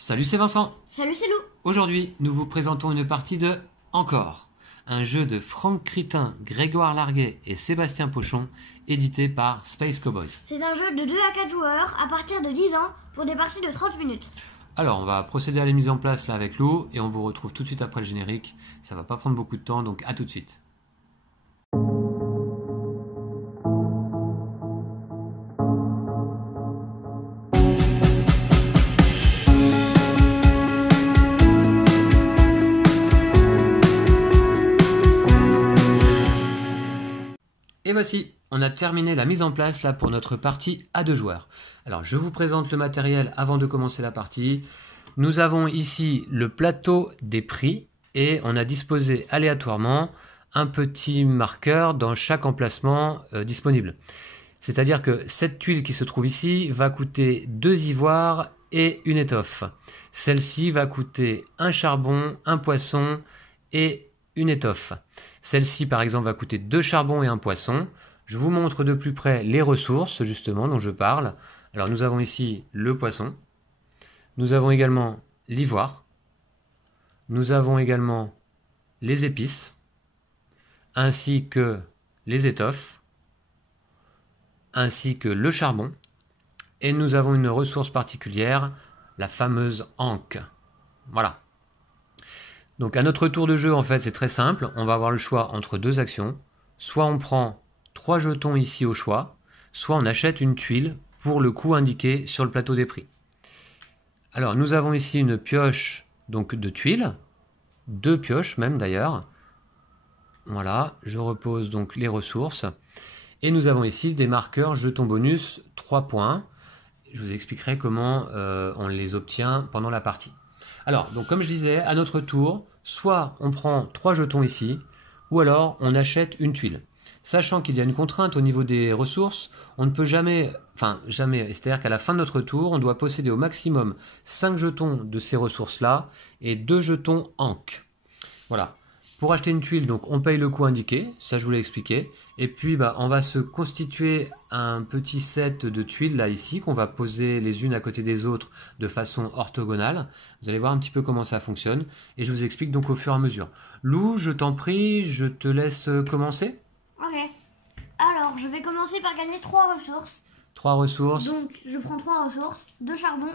Salut, c'est Vincent. Salut, c'est Lou. Aujourd'hui, nous vous présentons une partie de Encore, un jeu de Franck Critin, Grégoire Larguet et Sébastien Pochon, édité par Space Cowboys. C'est un jeu de 2 à 4 joueurs à partir de 10 ans pour des parties de 30 minutes. Alors, on va procéder à la mise en place là avec Lou et on vous retrouve tout de suite après le générique. Ça va pas prendre beaucoup de temps, donc à tout de suite. Et voici, on a terminé la mise en place là pour notre partie à 2 joueurs. Alors je vous présente le matériel avant de commencer la partie. Nous avons ici le plateau des prix et on a disposé aléatoirement un petit marqueur dans chaque emplacement disponible. C'est-à-dire que cette tuile qui se trouve ici va coûter 2 ivoires et une étoffe. Celle-ci va coûter un charbon, un poisson et une étoffe. Celle-ci, par exemple, va coûter 2 charbons et un poisson. Je vous montre de plus près les ressources, justement, dont je parle. Alors, nous avons ici le poisson. Nous avons également l'ivoire. Nous avons également les épices, ainsi que les étoffes, ainsi que le charbon. Et nous avons une ressource particulière, la fameuse ancre. Voilà. Donc à notre tour de jeu, en fait, c'est très simple. On va avoir le choix entre 2 actions. Soit on prend 3 jetons ici au choix, soit on achète une tuile pour le coût indiqué sur le plateau des prix. Alors nous avons ici une pioche donc de tuiles, 2 pioches même d'ailleurs. Voilà, je repose donc les ressources. Et nous avons ici des marqueurs jetons bonus 3 points. Je vous expliquerai comment on les obtient pendant la partie. Alors, donc comme je disais, à notre tour, soit on prend 3 jetons ici, ou alors on achète une tuile. Sachant qu'il y a une contrainte au niveau des ressources, on ne peut jamais, c'est-à-dire qu'à la fin de notre tour, on doit posséder au maximum 5 jetons de ces ressources-là et 2 jetons ancre. Voilà. Pour acheter une tuile, donc on paye le coût indiqué, ça je vous l'ai expliqué, et puis on va se constituer un petit set de tuiles là ici, qu'on va poser les unes à côté des autres de façon orthogonale. Vous allez voir un petit peu comment ça fonctionne, et je vous explique donc au fur et à mesure. Lou, je t'en prie, je te laisse commencer. Ok. Alors, je vais commencer par gagner 3 ressources. 3 ressources. Donc, je prends 3 ressources, 2 charbons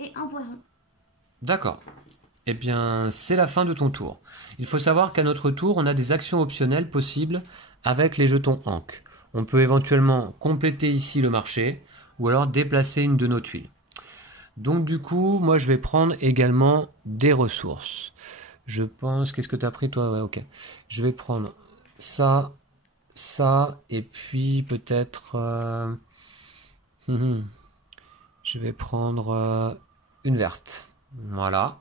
et un poisson. D'accord. Eh bien, c'est la fin de ton tour. Il faut savoir qu'à notre tour, on a des actions optionnelles possibles avec les jetons ancre. On peut éventuellement compléter ici le marché ou alors déplacer une de nos tuiles. Donc du coup, moi je vais prendre également des ressources. Je pense, qu'est-ce que tu as pris toi? Ouais, ok. Je vais prendre ça, ça, et puis peut-être... je vais prendre une verte. Voilà.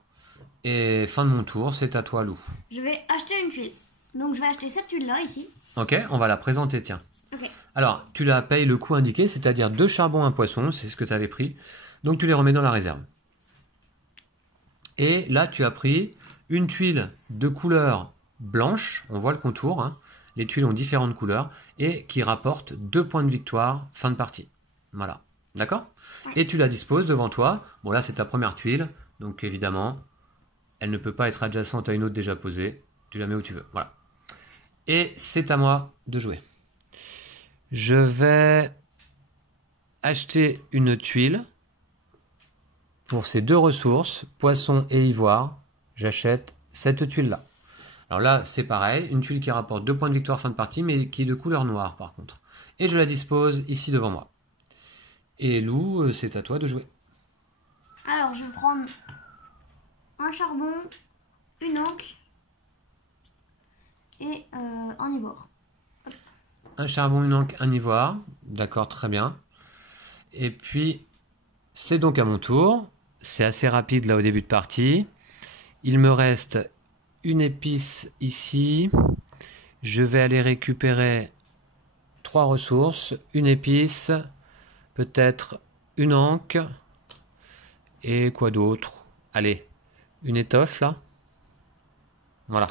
Et fin de mon tour, c'est à toi, Lou. Je vais acheter une tuile. Donc, je vais acheter cette tuile-là, ici. Ok, on va la présenter, tiens. Ok. Alors, tu la payes le coût indiqué, c'est-à-dire 2 charbons, un poisson, c'est ce que tu avais pris. Donc, tu les remets dans la réserve. Et là, tu as pris une tuile de couleur blanche, on voit le contour, hein. Les tuiles ont différentes couleurs, et qui rapporte 2 points de victoire, fin de partie. Voilà, d'accord? Et tu la disposes devant toi. Bon, là, c'est ta première tuile, donc évidemment... elle ne peut pas être adjacente à une autre déjà posée. Tu la mets où tu veux. Voilà. Et c'est à moi de jouer. Je vais acheter une tuile pour ces 2 ressources, poisson et ivoire. J'achète cette tuile-là. Alors là, c'est pareil. Une tuile qui rapporte 2 points de victoire fin de partie, mais qui est de couleur noire par contre. Et je la dispose ici devant moi. Et Lou, c'est à toi de jouer. Alors, je vais prendre... un charbon, une ancre et un ivoire. Hop. Un charbon, une ancre, un ivoire. D'accord, très bien. Et puis, c'est donc à mon tour. C'est assez rapide là au début de partie. Il me reste une épice ici. Je vais aller récupérer 3 ressources. Une épice, peut-être une ancre. Et quoi d'autre? Allez. Une étoffe là. Voilà.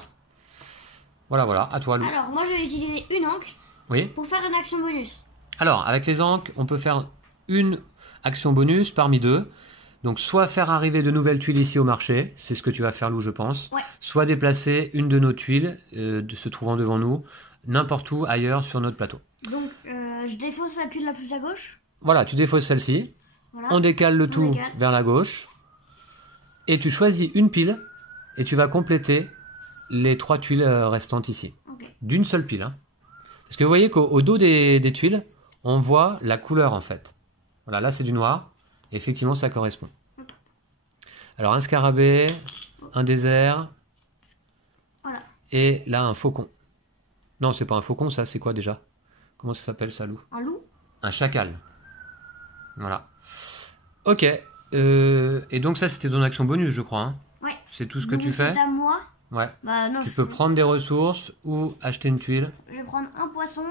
Voilà, à toi Lou. Alors, moi je vais utiliser une ancre Oui. pour faire une action bonus. Alors, avec les ancres, on peut faire une action bonus parmi 2. Donc soit faire arriver de nouvelles tuiles ici au marché, c'est ce que tu vas faire Lou je pense, Ouais. soit déplacer une de nos tuiles se trouvant devant nous, n'importe où ailleurs sur notre plateau. Donc, je défausse la tuile la plus à gauche. Voilà, tu défausses celle-ci, Voilà. on décale le tout décale. vers la gauche, et tu choisis une pile, et tu vas compléter les 3 tuiles restantes ici. Ok. D'une seule pile. Hein. Parce que vous voyez qu'au dos des tuiles, on voit la couleur en fait. Voilà, là c'est du noir, et effectivement ça correspond. Alors un scarabée, un désert, Voilà. et là un faucon. Non, c'est pas un faucon, ça c'est quoi déjà? Comment ça s'appelle ça, Lou? Un loup. Un chacal. Voilà. Ok. Et donc ça c'était ton action bonus, je crois. Hein. Ouais. C'est tout ce que Donc, tu fais? c'est à moi. Ouais. Bah non. Tu peux prendre des ressources ou acheter une tuile. Je vais prendre un poisson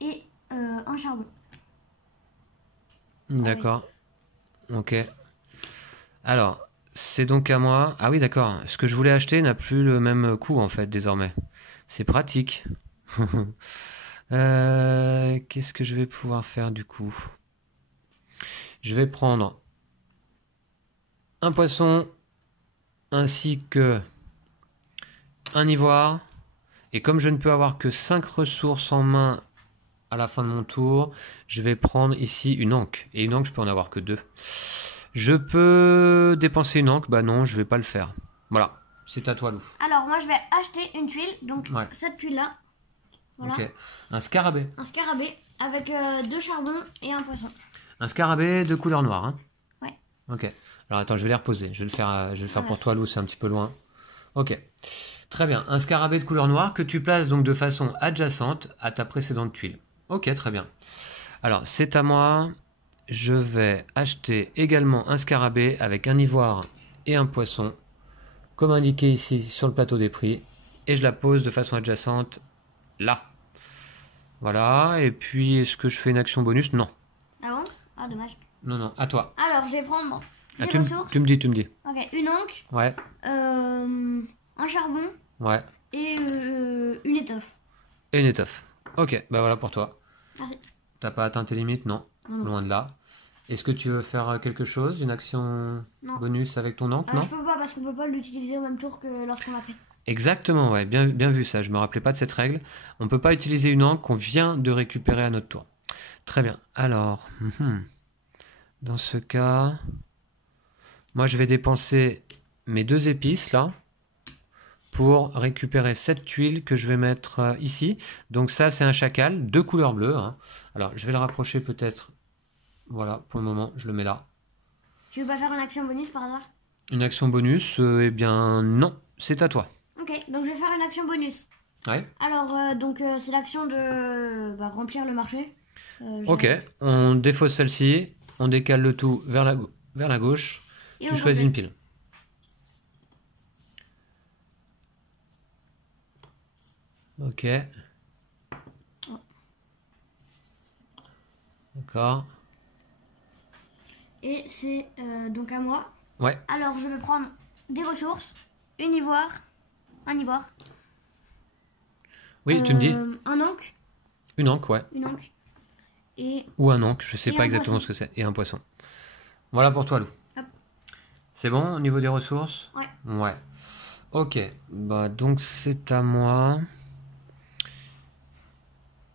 et un charbon. D'accord. Ok. Alors, c'est donc à moi. Ah oui, d'accord. Ce que je voulais acheter n'a plus le même coût en fait désormais. C'est pratique. Qu'est-ce que je vais pouvoir faire du coup? Je vais prendre un poisson ainsi que un ivoire. Et comme je ne peux avoir que 5 ressources en main à la fin de mon tour, je vais prendre ici une anque. Et une anque, je peux en avoir que 2. Je peux dépenser une anque? Bah non, je vais pas le faire. Voilà, c'est à toi, Lou. Alors, moi, je vais acheter une tuile. Donc, Ouais. cette tuile-là. Voilà. Ok. Un scarabée. Un scarabée avec 2 charbons et un poisson. Un scarabée de couleur noire, hein? Ouais. Ok. Alors attends, je vais les reposer. Je vais le faire Ah, pour toi, Lou, c'est un petit peu loin. Ok. Très bien. Un scarabée de couleur noire que tu places donc de façon adjacente à ta précédente tuile. Ok, très bien. Alors, c'est à moi. Je vais acheter également un scarabée avec un ivoire et un poisson, comme indiqué ici sur le plateau des prix. Et je la pose de façon adjacente là. Voilà. Et puis, est-ce que je fais une action bonus? Non. Ah bon? Ah, dommage. Non, non. À toi. Alors, je vais prendre Ah, des ressources. tu me dis. Ok, une anque, Ouais. un charbon Ouais. et une étoffe. Et une étoffe. Ok, bah voilà pour toi. Merci. T'as pas atteint tes limites? Non. Non. Loin de là. Est-ce que tu veux faire quelque chose? Une action Non. bonus avec ton encre? Non? Je peux pas parce qu'on peut pas l'utiliser au même tour que lorsqu'on l'a pris. Exactement, ouais. Bien vu ça. Je me rappelais pas de cette règle. On peut pas utiliser une encre qu'on vient de récupérer à notre tour. Très bien. Alors, dans ce cas, moi je vais dépenser mes 2 épices là pour récupérer cette tuile que je vais mettre ici. Donc ça c'est un chacal de couleur bleue. Hein. Alors je vais le rapprocher peut-être. Voilà, pour le moment je le mets là. Tu veux pas faire une action bonus par hasard? Une action bonus? Eh bien non, c'est à toi. Ok, donc je vais faire une action bonus. Ouais. Alors, donc c'est l'action de remplir le marché. Ok, on défausse celle-ci, on décale le tout vers la gauche. Et Tu on choisis complète. une pile. Ok. D'accord. Et c'est donc à moi. Ouais. Alors, je vais prendre des ressources, un ivoire, Oui, tu me dis un anque, une anque, ouais. une anque, et Ou un anque, je sais Et pas un exactement poisson. ce que c'est. Et un poisson. Voilà pour toi, Lou. Hop. C'est bon au niveau des ressources? Ouais. Ouais. Ok. Bah donc c'est à moi.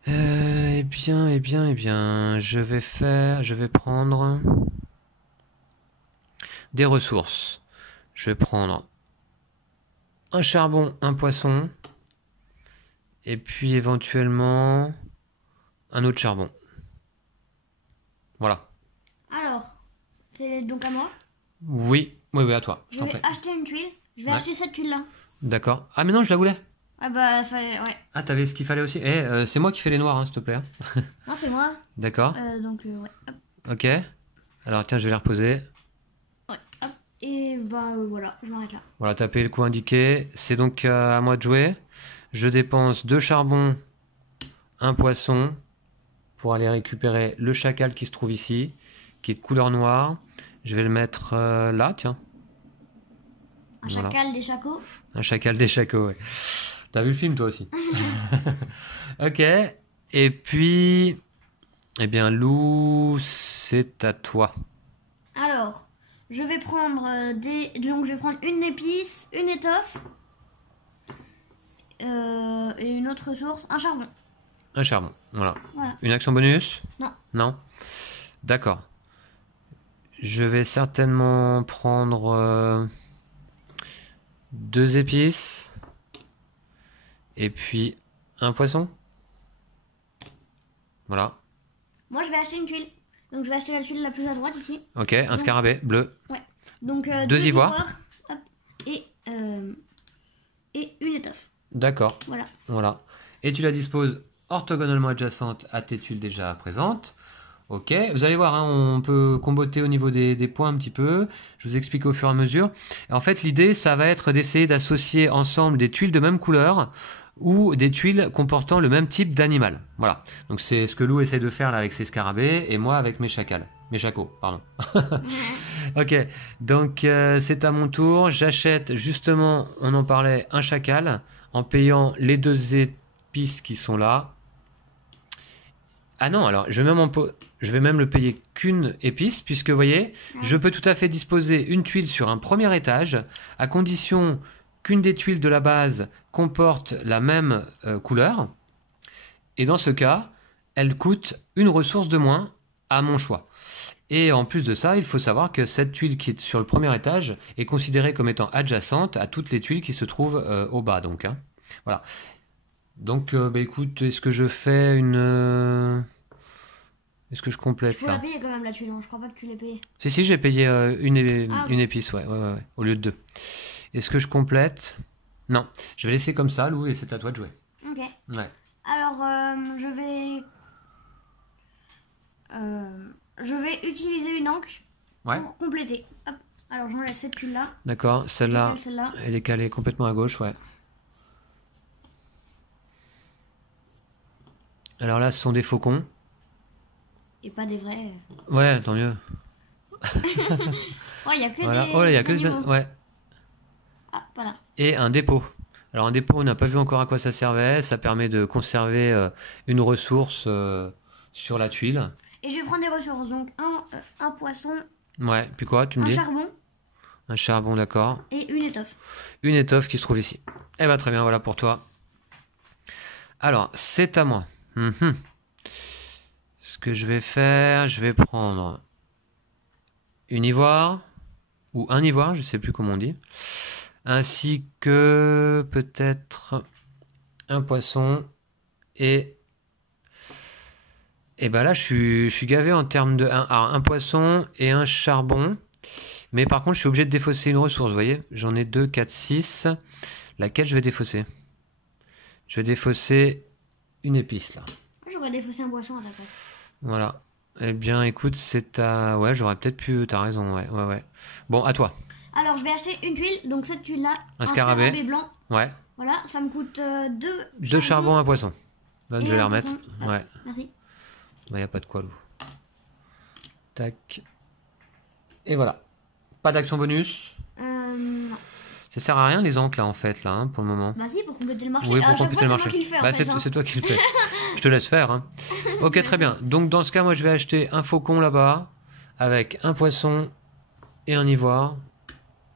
Eh bien. Je vais prendre des ressources. Je vais prendre un charbon, un poisson. Et puis éventuellement un autre charbon. Voilà. alors, c'est donc à moi. Oui, à toi. Je Je t'en vais prie. acheter une tuile. Je vais Ouais. acheter cette tuile-là. D'accord. Ah mais non, je la voulais. Ah bah, fallait... Ouais. Ah, t'avais ce qu'il fallait aussi. C'est moi qui fais les noirs, hein, s'il te plaît. Non, c'est moi. D'accord. Donc, ouais. Hop, Ok. Alors tiens, je vais les reposer. ouais. Hop. Et voilà, je m'arrête là. Voilà, tapez le coup indiqué. C'est donc à moi de jouer. Je dépense 2 charbons, un poisson pour aller récupérer le chacal qui se trouve ici, qui est de couleur noire. Je vais le mettre là, tiens. Un Voilà. chacal, des chacos. Un chacal des chacos, ouais. T'as vu le film toi aussi? Ok. Et puis, eh bien, Lou, c'est à toi. Alors, je vais prendre donc je vais prendre une épice, une étoffe et une autre ressource, un charbon. Un charbon, voilà. Voilà. Une action bonus? Non. Non? D'accord. Je vais certainement prendre 2 épices et puis un poisson. Voilà. Moi je vais acheter une tuile. Donc je vais acheter la tuile la plus à droite ici. Ok, un scarabée bleu. Ouais. Donc 2 ivoires. Hop, et une étoffe. D'accord. Voilà. Voilà. Et tu la disposes orthogonalement adjacente à tes tuiles déjà présentes. Ok, vous allez voir, hein, on peut comboter au niveau des points un petit peu. Je vous explique au fur et à mesure. Et en fait, l'idée, ça va être d'essayer d'associer ensemble des tuiles de même couleur ou des tuiles comportant le même type d'animal. Voilà. Donc c'est ce que Lou essaie de faire là avec ses scarabées et moi avec mes chacals. Mes chacos, pardon. Ok, donc c'est à mon tour. J'achète justement, on en parlait, un chacal en payant les 2 épices qui sont là. Ah non, alors je vais même le payer qu'une épice, puisque vous voyez, je peux tout à fait disposer une tuile sur un premier étage, à condition qu'une des tuiles de la base comporte la même couleur. Et dans ce cas, elle coûte une ressource de moins à mon choix. Et en plus de ça, il faut savoir que cette tuile qui est sur le premier étage est considérée comme étant adjacente à toutes les tuiles qui se trouvent au bas. Donc, hein. Voilà. Donc, écoute, est-ce que je fais une... Est-ce que je complète Tu là? l'as payé quand même la tuile, hein. Je crois pas que tu l'aies payé. Si, j'ai payé une ok. épice, ouais, au lieu de 2. Est-ce que je complète? Non. Je vais laisser comme ça, Lou, et c'est à toi de jouer. Ok. Ouais. Alors, je vais utiliser une encre pour compléter. Hop. Alors, j'enlève cette tuile-là. D'accord, celle-là Celle-là. est décalée complètement à gauche, ouais. Alors là, ce sont des faucons. Et pas des vrais. Ouais, tant mieux. Ouais, il y a que Voilà. des. Oh là, il y a que animaux. ouais. Ah, voilà. Et un dépôt. Alors un dépôt, on n'a pas vu encore à quoi ça servait. Ça permet de conserver une ressource sur la tuile. Et je vais prendre des ressources. Donc, un poisson, Ouais, puis quoi, tu me un dis? charbon Un charbon, d'accord. et une étoffe. Une étoffe qui se trouve ici. Eh ben très bien, voilà pour toi. Alors, c'est à moi. Ce que je vais faire, je vais prendre une ivoire, ou un ivoire, je sais plus comment on dit, ainsi que peut-être un poisson, et ben là je suis gavé en termes de un poisson et un charbon, mais par contre je suis obligé de défausser une ressource, vous voyez, j'en ai 2, 4, 6, laquelle je vais défausser? Je vais défausser une épice là. J'aurais défaussé un poisson à ta place. Voilà. Eh bien, écoute, c'est à... Ouais, j'aurais peut-être pu... T'as raison, ouais. Bon, à toi. Alors, je vais acheter une tuile. Donc, cette tuile-là, Un scarabée blanc. Ouais. Voilà, ça me coûte 2 charbons, un poisson. Là, Et je vais les un remettre. poisson. Ouais. Merci. Il n'y a pas de quoi, Lou. Tac. Et voilà. Pas d'action bonus. Non. Ça sert à rien, les encres, là, en fait, là, hein, pour le moment. Bah si, pour compléter le marché. Oui, À pour chaque compléter le fois, marché. c'est moi qui le fais, Bah, en fait, hein. c'est toi qui le fais. Je te laisse faire. Hein. Ok, très bien. Donc, dans ce cas, moi, je vais acheter un faucon là-bas, avec un poisson et un ivoire.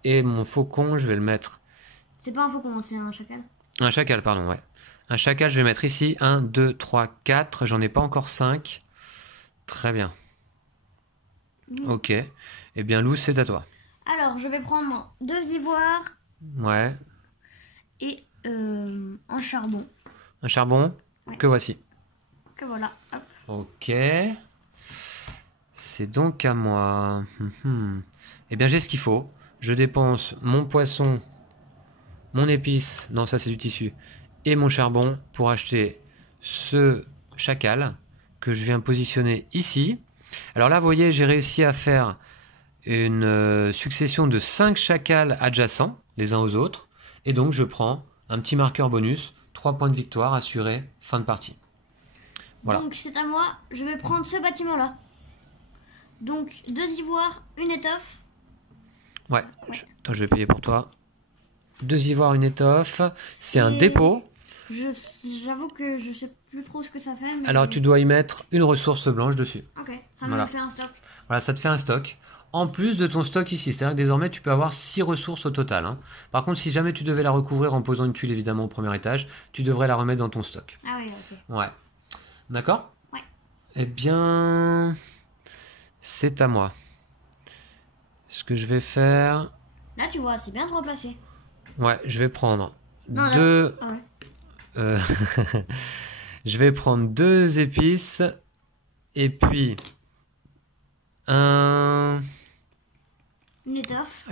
Et mon faucon, je vais le mettre... C'est pas un faucon, c'est un chacal. Un chacal, pardon, ouais. Un chacal, je vais mettre ici. 1, 2, 3, 4. J'en ai pas encore 5. Très bien. Ok. Eh bien, Lou, c'est à toi. Alors, je vais prendre 2 ivoires Ouais. et un charbon. Un charbon Ouais. que voici. Que voilà. Hop. Ok. C'est donc à moi. Eh bien, j'ai ce qu'il faut. Je dépense mon poisson, mon épice, non, ça c'est du tissu, et mon charbon pour acheter ce chacal que je viens positionner ici. Alors là, vous voyez, j'ai réussi à faire une succession de 5 chacals adjacents, les uns aux autres. Et donc, je prends un petit marqueur bonus, 3 points de victoire assurés, fin de partie. Voilà. Donc, c'est à moi. Je vais prendre ce bâtiment-là. Donc, 2 ivoires, une étoffe. Ouais. Attends, je vais payer pour toi. 2 ivoires, une étoffe. C'est un Et dépôt. J'avoue que je sais plus trop ce que ça fait. Mais... Alors, tu dois y mettre une ressource blanche dessus. Ok, ça Voilà. me fait un stock. Voilà, ça te fait un stock. en plus de ton stock ici. C'est-à-dire que désormais, tu peux avoir 6 ressources au total. Hein. Par contre, si jamais tu devais la recouvrir en posant une tuile, évidemment, au premier étage, tu devrais la remettre dans ton stock. Ah oui, ok. Ouais. D'accord? Ouais. Eh bien, c'est à moi. Ce que je vais faire... Là, tu vois, c'est bien de replacer. Ouais, je vais prendre Non, là. deux... Ah ouais. Je vais prendre 2 épices et puis une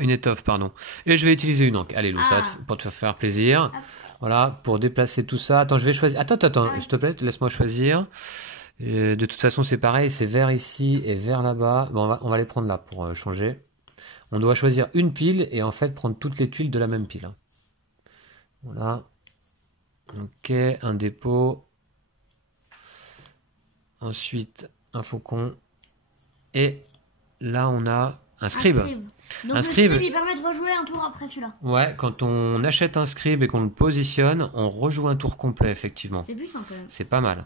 étoffe, pardon. Et je vais utiliser une encre. Allez, Lou, ça va pour te faire plaisir. Hop. Voilà, pour déplacer tout ça. Attends, je vais choisir. Attends, Ah oui. s'il te plaît, laisse-moi choisir. De toute façon, c'est pareil, c'est vert ici et vert là-bas. Bon, on va les prendre là pour changer. On doit choisir une pile et en fait prendre toutes les tuiles de la même pile. Voilà. Ok, un dépôt. Ensuite, un faucon. Et là, on a un scribe. Donc Un le scribe, il permet de rejouer un tour après celui-là. Ouais, quand on achète un scribe et qu'on le positionne, on rejoue un tour complet, effectivement. C'est puissant quand même. C'est pas mal.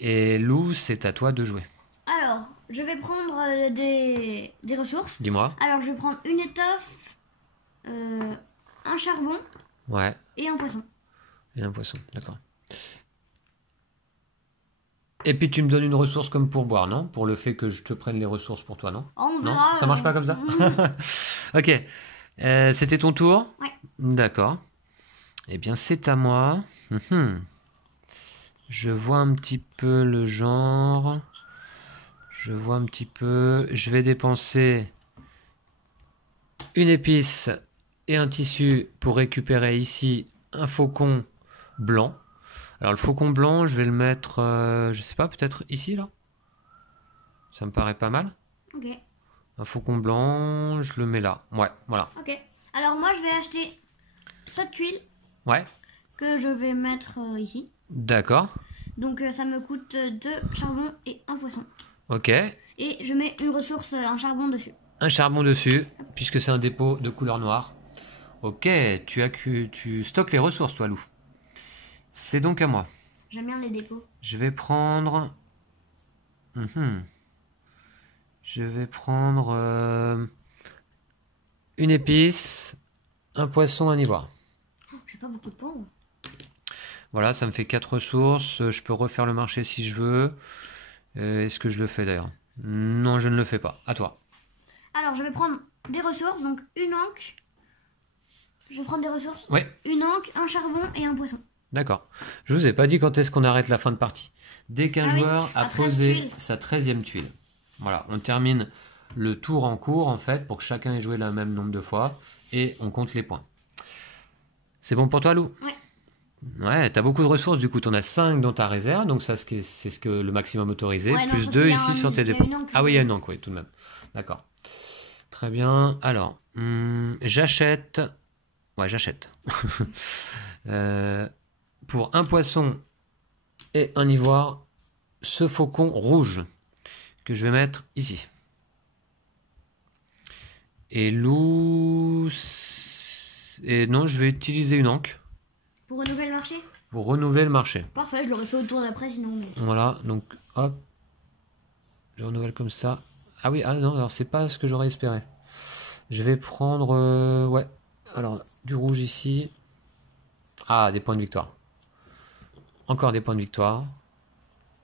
Et Lou, c'est à toi de jouer. Alors, je vais prendre des ressources. Dis-moi. Alors, je vais prendre une étoffe, un charbon Ouais. et un poisson. Et un poisson, d'accord. Et puis tu me donnes une ressource comme pourboire, non? Pour le fait que je te prenne les ressources pour toi, non? Oh, on Non, verra, ça marche pas comme ça? Ok. C'était ton tour? Ouais. D'accord. Eh bien, c'est à moi. Je vois un petit peu le genre. Je vois un petit peu. Je vais dépenser une épice et un tissu pour récupérer ici un faucon blanc. Alors le faucon blanc, je vais le mettre, je sais pas, peut-être ici, là. Ça me paraît pas mal. Ok. Un faucon blanc, je le mets là. Ouais, voilà. Ok. Alors moi, je vais acheter cette tuile Ouais, que je vais mettre ici. d'accord. Donc ça me coûte 2 charbons et un poisson. Ok. Et je mets une ressource, un charbon dessus. Un charbon dessus, puisque c'est un dépôt de couleur noire. Ok, tu stockes les ressources, toi, Lou. C'est donc à moi. J'aime bien les dépôts. Je vais prendre... Je vais prendre une épice, un poisson, un ivoire. Oh, j'ai pas beaucoup de points. Voilà, ça me fait 4 ressources. Je peux refaire le marché si je veux. Est-ce que je le fais d'ailleurs? Non, je ne le fais pas. À toi. Alors, je vais prendre des ressources, donc une encre. Je vais prendre des ressources. Oui, Une encre, un charbon et un poisson. d'accord. Je vous ai pas dit quand est-ce qu'on arrête la fin de partie. Dès qu'un Ah oui, joueur a à 13 posé tuiles. sa 13e tuile. Voilà, on termine le tour en cours en fait pour que chacun ait joué le même nombre de fois et on compte les points. C'est bon pour toi, Lou? Ouais. Ouais, t'as beaucoup de ressources, du coup t'en as 5 dans ta réserve, donc ça c'est ce que le maximum autorisé, Ouais, non, plus sauf 2 qu'il y a ici un- sur tes il y a dépôts. une encre. Ah oui, il y a une encre, oui, tout de même. D'accord. Très bien. Alors, j'achète. Ouais, j'achète. Pour un poisson et un ivoire, ce faucon rouge que je vais mettre ici. Et Lou... Et non, je vais utiliser une encre Pour renouveler le marché. pour renouveler le marché. Parfait, je l'aurais fait au tour d'après sinon. Voilà, donc hop, je renouvelle comme ça. Ah oui, ah non, alors c'est pas ce que j'aurais espéré. Je vais prendre, ouais, alors du rouge ici. Ah, des points de victoire. Encore des points de victoire.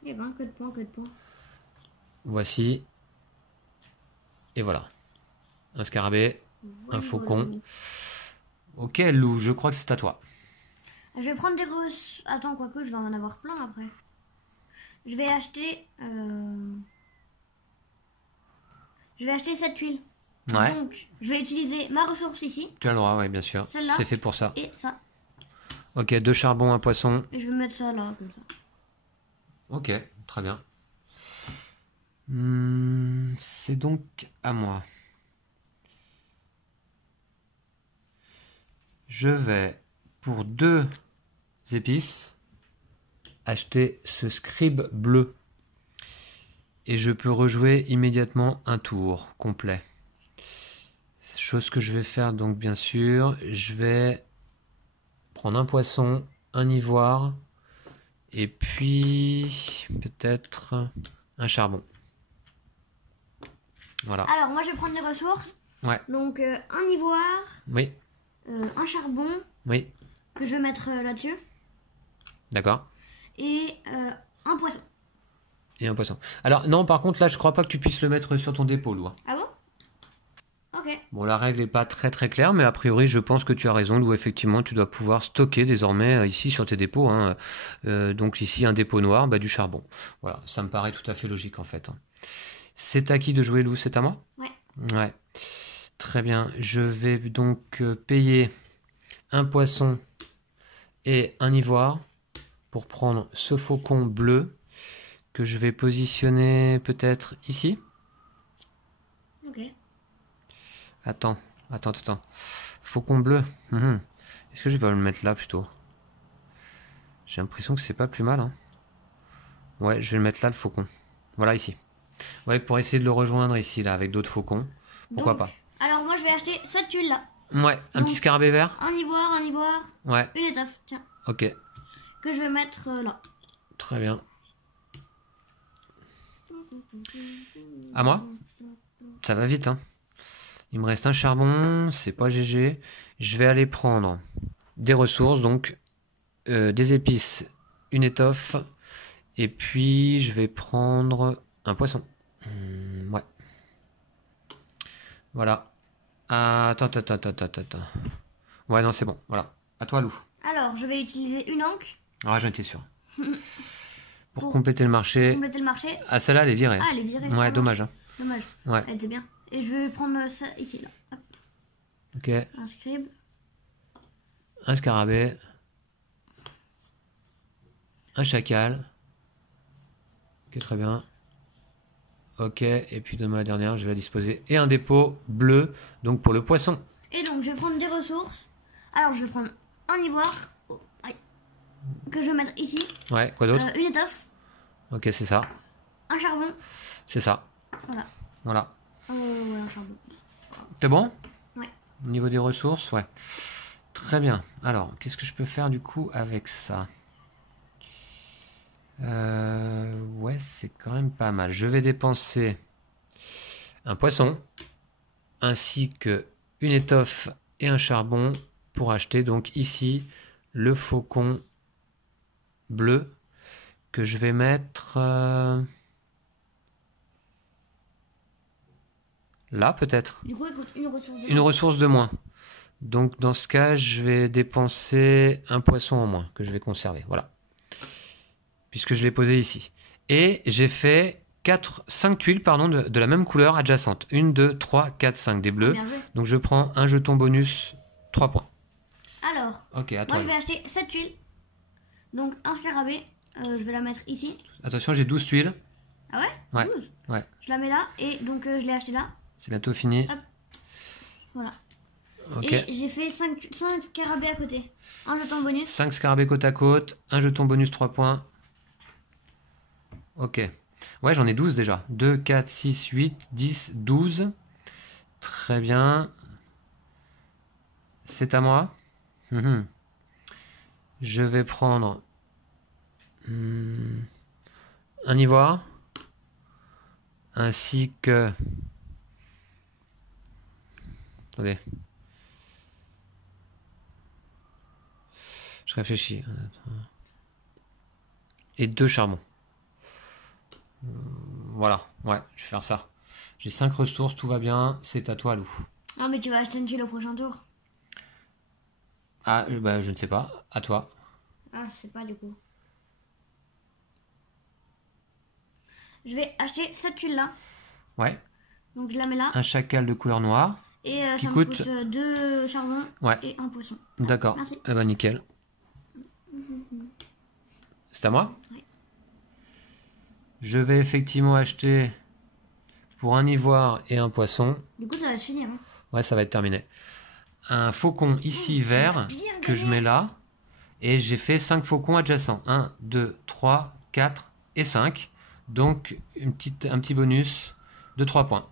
Eh ben, que de points, que de points. Voici. Et voilà. Un scarabée, un faucon. Voilà. Ok, Lou, je crois que c'est à toi. Je vais prendre des ressources. Attends, quoique, je vais en avoir plein après. Je vais acheter. Je vais acheter cette tuile. Ouais, Donc, je vais utiliser ma ressource ici tu as le droit, ouais, bien sûr. Celle-là. C'est fait pour ça. et ça. Ok, 2 charbons, un poisson. Et je vais mettre ça là, comme ça. Ok, très bien. C'est donc à moi. Je vais, pour 2 épices, acheter ce scribe bleu. Et je peux rejouer immédiatement un tour complet. Chose que je vais faire donc bien sûr. Je vais prendre un poisson, un ivoire, et puis peut-être un charbon. Voilà. Alors, moi, je vais prendre des ressources. Ouais. Donc, un ivoire, Oui. un charbon Oui. que je vais mettre là-dessus. D'accord. Et un poisson. Et un poisson. Alors, non, par contre, là, je crois pas que tu puisses le mettre sur ton dépôt, Lou. Ah bon? Ok. Bon, la règle n'est pas très très claire, mais a priori, je pense que tu as raison, Lou. Effectivement, tu dois pouvoir stocker désormais ici sur tes dépôts. Hein. Donc ici, un dépôt noir, du charbon. Voilà, ça me paraît tout à fait logique en fait. C'est à qui de jouer, Lou? C'est à moi? Ouais. Ouais. Très bien. Je vais donc payer un poisson et un ivoire pour prendre ce faucon bleu que je vais positionner peut-être ici. Ok. Attends. Faucon bleu. Est-ce que je vais pas le mettre là plutôt? J'ai l'impression que c'est pas plus mal. Hein. Ouais, je vais le mettre là, le faucon. Voilà, ici. Ouais, pour essayer de le rejoindre ici, là, avec d'autres faucons. Pourquoi pas? Alors, moi, je vais acheter cette tuile là. Ouais, un petit scarabée vert. Un ivoire, Ouais, une étoffe. Tiens. ok. Que je vais mettre là. Très bien. À moi? Ça va vite, hein. Il me reste un charbon, c'est pas GG. Je vais aller prendre des ressources, donc des épices, une étoffe, et puis je vais prendre un poisson. Ouais. Voilà. Attends. Ouais, non, c'est bon. Voilà. À toi, Lou. Alors, je vais utiliser une encre. Ah, j'en étais sûr. Pour compléter le marché. Compléter le marché. Ah, celle-là, elle est virée. Ah, elle est virée. Ouais, Ah, dommage. Hein. Dommage. Ouais. Elle était bien. Et je vais prendre ça ici, là. Hop. Ok. Un scribe. Un scarabée. Un chacal. Ok, très bien. Ok, et puis donne-moi la dernière, je vais la disposer. Et un dépôt bleu, donc pour le poisson. Et donc, je vais prendre des ressources. Alors, je vais prendre un ivoire. Oh, aïe. Que je vais mettre ici. Ouais, quoi d'autre? Une étoffe. Ok, c'est ça. Un charbon. C'est ça. Voilà. Voilà. Ouais, un charbon. C'est bon? Ouais. Au niveau des ressources, ouais. Très bien. Alors, qu'est-ce que je peux faire du coup avec ça? Ouais, c'est quand même pas mal. Je vais dépenser un poisson, ainsi que une étoffe et un charbon pour acheter donc ici le faucon bleu que je vais mettre là peut-être. Du coup, écoute, une ressource de Une ressource de moins. Donc dans ce cas, je vais dépenser un poisson en moins que je vais conserver. Voilà. Puisque je l'ai posé ici. Et j'ai fait 5 tuiles pardon, de la même couleur adjacente. 1, 2, 3, 4, 5 des bleus. Bien joué. Donc je prends un jeton bonus 3 points. Alors, Ok, à toi. moi je vais acheter cette tuile. Donc un scarabée. Je vais la mettre ici. Attention, j'ai 12 tuiles. Ah ouais? Ouais. 12. Ouais. Je la mets là. Et donc je l'ai acheté là. C'est bientôt fini. Hop. Voilà. Ok. Et j'ai fait 5 scarabées à côté. Un jeton bonus. 5 scarabées côte à côte. Un jeton bonus 3 points. Ok. Ouais, j'en ai 12 déjà. 2, 4, 6, 8, 10, 12. Très bien. C'est à moi. Je vais prendre un ivoire. Ainsi que... Attendez. Je réfléchis. Et 2 charbons. Voilà, ouais, je vais faire ça. J'ai 5 ressources, tout va bien. C'est à toi, Lou. Non, mais tu vas acheter une tuile au prochain tour. Ah, je ne sais pas. À toi. Ah, je sais pas du coup. Je vais acheter cette tuile là. Ouais. Donc je la mets là. Un chacal de couleur noire. Et qui ça coûte... me coûte 2 charbons Ouais. et un poisson. D'accord. Merci. Eh ben nickel. C'est à moi? Oui. Je vais effectivement acheter pour un ivoire et un poisson. Du coup, ça va se finir. Hein. Ouais, ça va être terminé. Un faucon ici vert que je mets là. Et j'ai fait 5 faucons adjacents. 1, 2, 3, 4 et 5. Donc un petit bonus de 3 points.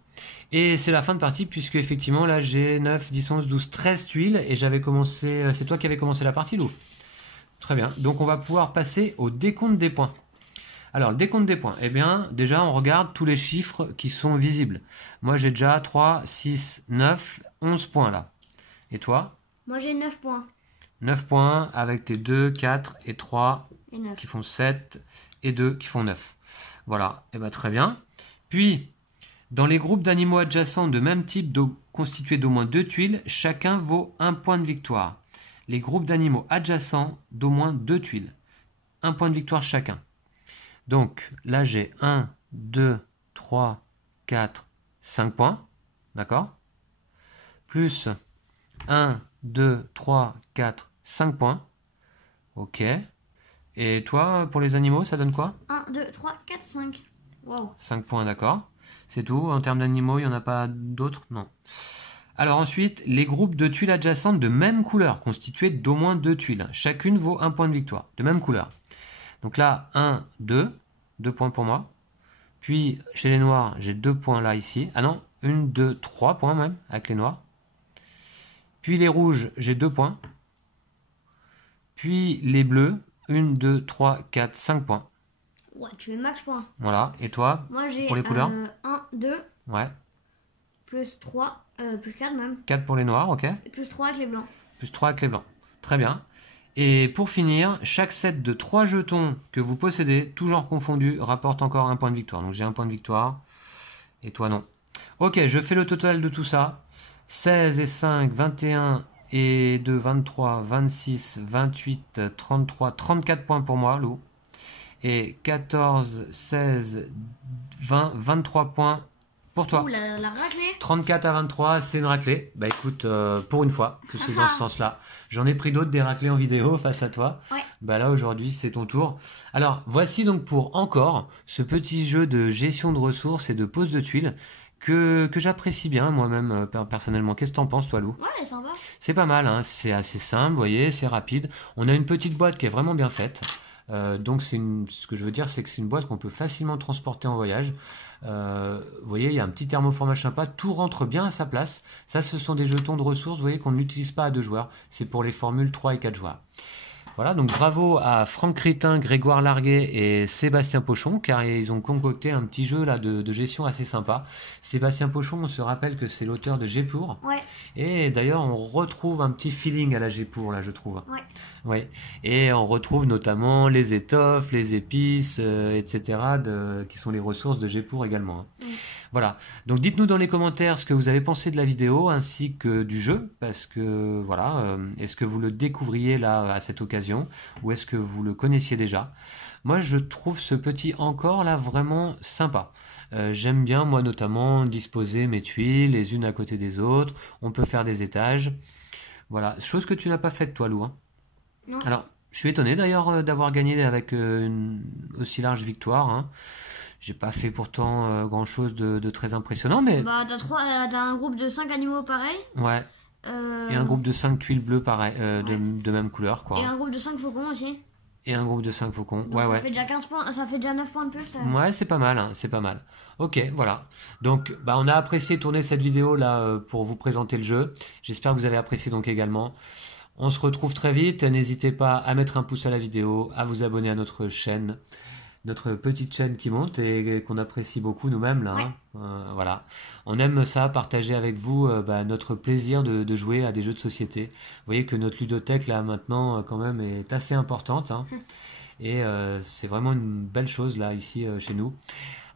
Et c'est la fin de partie puisque effectivement là j'ai 9, 10, 11, 12, 13 tuiles. Et j'avais commencé... C'est toi qui avais commencé la partie, Lou? Très bien. Donc on va pouvoir passer au décompte des points. Alors, le décompte des points. Eh bien, déjà, on regarde tous les chiffres qui sont visibles. Moi, j'ai déjà 3, 6, 9, 11 points là. Et toi? Moi j'ai 9 points. 9 points avec tes 2, 4 et 3 Et 9. qui font 7 et 2 qui font 9. Voilà, et bien très bien. Puis, dans les groupes d'animaux adjacents de même type constitués d'au moins 2 tuiles, chacun vaut 1 point de victoire. Les groupes d'animaux adjacents d'au moins 2 tuiles. 1 point de victoire chacun. Donc là j'ai 1, 2, 3, 4, 5 points. D'accord? Plus 1, 2, 3, 4, 5 points. Ok. Et toi, pour les animaux, ça donne quoi? 1, 2, 3, 4, 5. Wow. 5 points, d'accord. C'est tout. En termes d'animaux, il n'y en a pas d'autres? Non. Alors ensuite, les groupes de tuiles adjacentes de même couleur, constitués d'au moins 2 tuiles. Chacune vaut 1 point de victoire, de même couleur. Donc là, 1, 2, 2 points pour moi. Puis, chez les noirs, j'ai 2 points là, ici. Ah non, 1, 2, 3 points même, avec les noirs. Puis les rouges, j'ai 2 points. Puis les bleus, 1, 2, 3, 4, 5 points. Ouais, tu es max points. Voilà. Et toi, Moi j'ai pour les couleurs? 1, 2, Ouais. plus 3, plus 4 même. 4 pour les noirs, ok. Et plus 3 avec les blancs. Plus 3 avec les blancs. Très bien. Et pour finir, chaque set de 3 jetons que vous possédez, tout genre confondu, rapporte encore 1 point de victoire. Donc j'ai 1 point de victoire. Et toi, non. Ok, je fais le total de tout ça. 16 et 5, 21 et 2, 23, 26, 28, 33, 34 points pour moi, Lou. Et 14, 16, 20, 23 points pour toi. Ouh, la raclée. 34 à 23, c'est une raclée. Bah écoute, pour une fois que c'est dans ce sens-là. J'en ai pris d'autres des raclées en vidéo face à toi. Ouais. Bah là aujourd'hui c'est ton tour. Alors voici donc pour encore ce petit jeu de gestion de ressources et de pose de tuiles que j'apprécie bien moi-même personnellement. Qu'est-ce que t'en penses toi Lou? Ouais, sympa. C'est pas mal, hein. C'est assez simple, vous voyez, c'est rapide. On a une petite boîte qui est vraiment bien faite. Donc ce que je veux dire, c'est que c'est une boîte qu'on peut facilement transporter en voyage. Vous voyez, il y a un petit thermoformage sympa, tout rentre bien à sa place. Ça, ce sont des jetons de ressources, vous voyez, qu'on n'utilise pas à 2 joueurs. C'est pour les formules 3 et 4 joueurs. Voilà, donc bravo à Franck Crétin, Grégoire Larguet et Sébastien Pochon, car ils ont concocté un petit jeu là de gestion assez sympa. Sébastien Pochon, on se rappelle que c'est l'auteur de Gépour. Ouais. Et d'ailleurs, on retrouve un petit feeling à la Gépour, là, je trouve. Ouais. Ouais. Et on retrouve notamment les étoffes, les épices, etc., qui sont les ressources de Gépour également. Hein. Voilà. Donc dites-nous dans les commentaires ce que vous avez pensé de la vidéo ainsi que du jeu, parce que voilà, est-ce que vous le découvriez là à cette occasion ou est-ce que vous le connaissiez déjà? Moi, je trouve ce petit encore là vraiment sympa. J'aime bien moi notamment disposer mes tuiles les unes à côté des autres. On peut faire des étages. Voilà, chose que tu n'as pas faite toi, Lou. Hein. Non. Alors, je suis étonné d'ailleurs d'avoir gagné avec une aussi large victoire. Hein. J'ai pas fait pourtant grand chose de très impressionnant, mais. Bah, t'as un groupe de 5 animaux pareil. Ouais. Et un groupe de 5 tuiles bleues pareil, de même couleur, quoi. Et un groupe de 5 faucons aussi. Et un groupe de 5 faucons. Donc ouais, ça ouais. fait déjà 15 points, ça fait déjà 9 points de plus. Ouais, c'est pas mal, hein, c'est pas mal. Ok, voilà. Donc, bah, on a apprécié tourner cette vidéo là pour vous présenter le jeu. J'espère que vous avez apprécié donc également. On se retrouve très vite. N'hésitez pas à mettre un pouce à la vidéo, à vous abonner à notre chaîne. Notre petite chaîne qui monte et qu'on apprécie beaucoup nous-mêmes là. Ouais. Hein. Voilà. On aime ça, partager avec vous notre plaisir de jouer à des jeux de société. Vous voyez que notre ludothèque là maintenant quand même est assez importante. Hein. Et c'est vraiment une belle chose là ici chez nous.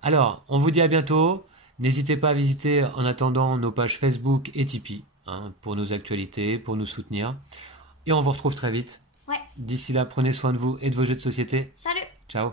Alors, on vous dit à bientôt. N'hésitez pas à visiter en attendant nos pages Facebook et Tipeee hein, pour nos actualités, pour nous soutenir. Et on vous retrouve très vite. Ouais. D'ici là, prenez soin de vous et de vos jeux de société. Salut. Ciao.